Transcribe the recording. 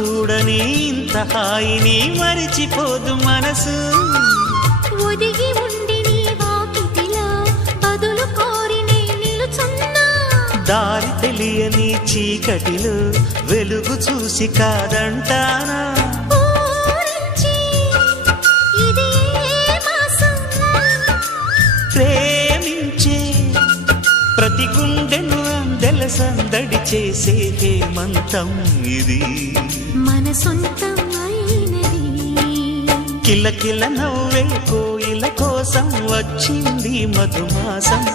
చూడని ఇంత హాయిని మరిచిపోదు మనసు. ఒదిగి ఉండి నీ వాకిటిలో బదులు కోరి నే నిలుచున్నా. దారి తెలియని చీకటిలో వెలుగు చూసి కాదంటానా. ప్రేమించే ప్రతి గుండెను అందెల సందడి చేసే హేమంతం ఇది. మన సొంతం అయినది. కిలకిల నవ్వే కోయిల కోసం వచ్చింది మధుమాసం.